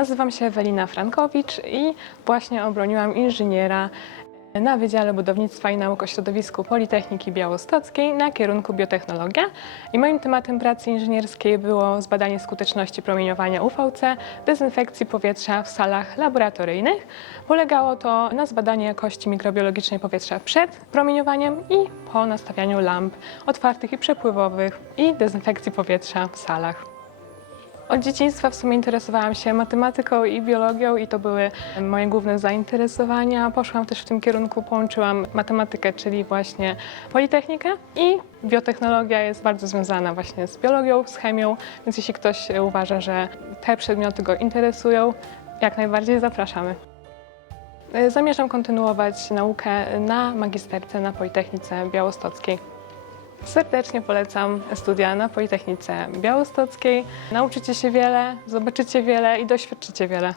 Nazywam się Ewelina Frankowicz i właśnie obroniłam inżyniera na Wydziale Budownictwa i Nauk o Środowisku Politechniki Białostockiej na kierunku biotechnologia. I moim tematem pracy inżynierskiej było zbadanie skuteczności promieniowania UVC dezynfekcji powietrza w salach laboratoryjnych. Polegało to na zbadaniu jakości mikrobiologicznej powietrza przed promieniowaniem i po nastawianiu lamp otwartych i przepływowych i dezynfekcji powietrza w salach. Od dzieciństwa w sumie interesowałam się matematyką i biologią i to były moje główne zainteresowania. Poszłam też w tym kierunku, połączyłam matematykę, czyli właśnie politechnikę i biotechnologia jest bardzo związana właśnie z biologią, z chemią, więc jeśli ktoś uważa, że te przedmioty go interesują, jak najbardziej zapraszamy. Zamierzam kontynuować naukę na magisterce na Politechnice Białostockiej. Serdecznie polecam studia na Politechnice Białostockiej. Nauczycie się wiele, zobaczycie wiele i doświadczycie wiele.